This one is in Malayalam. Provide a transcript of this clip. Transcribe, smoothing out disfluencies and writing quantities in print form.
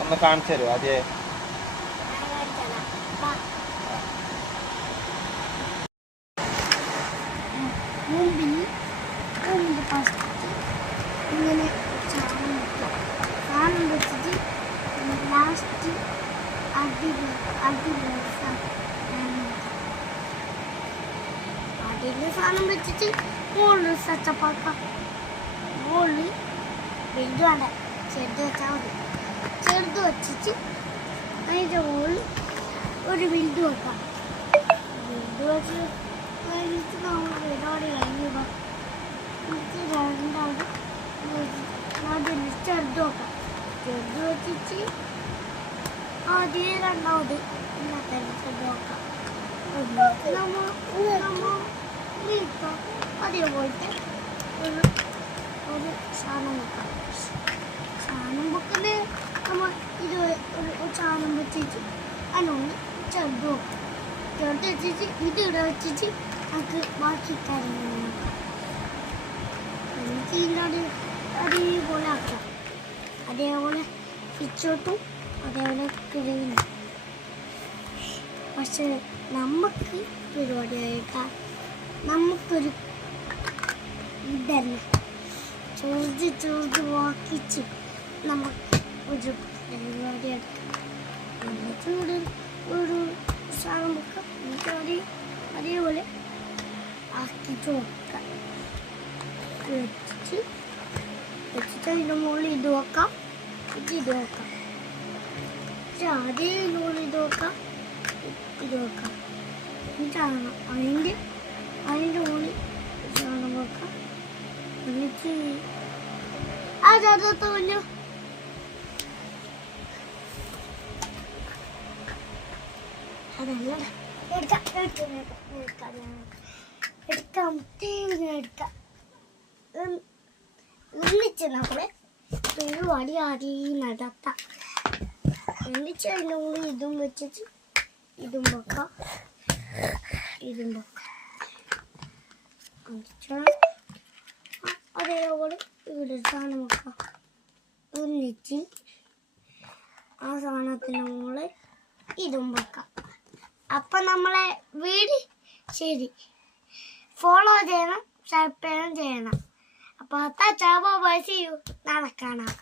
ഒന്ന് കാണിച്ചു തരുമോ ആദ്യം? ഇങ്ങനെ സാധനം വെച്ചിട്ട് ലാസ്റ്റ് അതിൽ സാധനം വെച്ചിട്ട് മുകളിൽ സെറ്റപ്പാക്കാം. മുകളിൽ വലുത് വേണ്ട, ചെറുത് വെച്ചാൽ മതി. ചെറുത് വെച്ചിട്ട് അതിൻ്റെ മുകളിൽ ഒരു വലുത് വെക്കാം. വലുത് വെച്ച് കഴിഞ്ഞിട്ട് നമ്മൾ പരിപാടി കഴിഞ്ഞു. രണ്ടാമത് ആദ്യം ചെറുത് വെക്കാം. ചെറുത് വെച്ചിട്ട് ആദ്യം രണ്ടാമത് ഇന്നത്തെ ചെറുത് വെക്കാം. അതേപോലത്തെ ഒരു സാധനം വെക്കാം. സാധനം വെക്കുന്നത് നമ്മൾ ഇത് ഒരു സാധനം വെച്ചിട്ട് അതിനൊന്ന് ചെറുത് വെക്കാം. ചെറുത് വെച്ചിട്ട് ഇത് ഇവിടെ വെച്ചിട്ട് നമുക്ക് ബാക്കി കാര്യങ്ങൾ നോക്കാം. എനിക്ക് ഇതിൻ്റെ അതേപോലെ ആക്കാം. അതേപോലെ പിച്ചോട്ടും അതേപോലെ കിഴവിനും. പക്ഷെ നമുക്ക് പരിപാടിയായിട്ടാൽ നമുക്കൊരു ഇതന്നെ ചോദിച്ച് വാക്കിച്ച് നമുക്ക് ഒരു പരിപാടി എടുക്കാം. എന്നിട്ട് ഒരു സാധനം വെക്കാം. എന്നിട്ട് അതേപോലെ ആക്കിയിട്ട് വെക്കാം. വെച്ചിട്ട് അതിൻ്റെ മുകളിൽ ഇത് വെക്കാം. ഇത് വെക്കാം. ആദ്യം ഇതിൻ്റെ മുകളിൽ ഇത് വെക്കാം. ഇത് വെക്കാം. എന്നിട്ടാണ് അതിൻ്റെ മുകളിൽ സാധനം വെക്കാം. എന്നിട്ട് ആ ചേർത്ത് കൊല്ലു അതല്ല എടുക്കാം. ഒന്നിച്ച് നമ്മളെ പരിപാടി ആദ്യം നടത്താം. എന്നിട്ട് അതിൻ്റെ മുകളിൽ ഇതും വെച്ചിട്ട് ഇതും വെക്കാം. അതേപോലെ ഇവിടെ സാധനം വെക്കാം. ഒന്നിച്ച് ആ സാധനത്തിന് മുകളിൽ ഇതും വെക്കാം. അപ്പം നമ്മളെ വീട് ശരി ഫോളോ ചെയ്യണം, സബ്സ്ക്രൈബ് ചെയ്യണം. അപ്പോൾ അത്താ ചാവോ ബൈ, സീ യു. നാളെ കാണാം.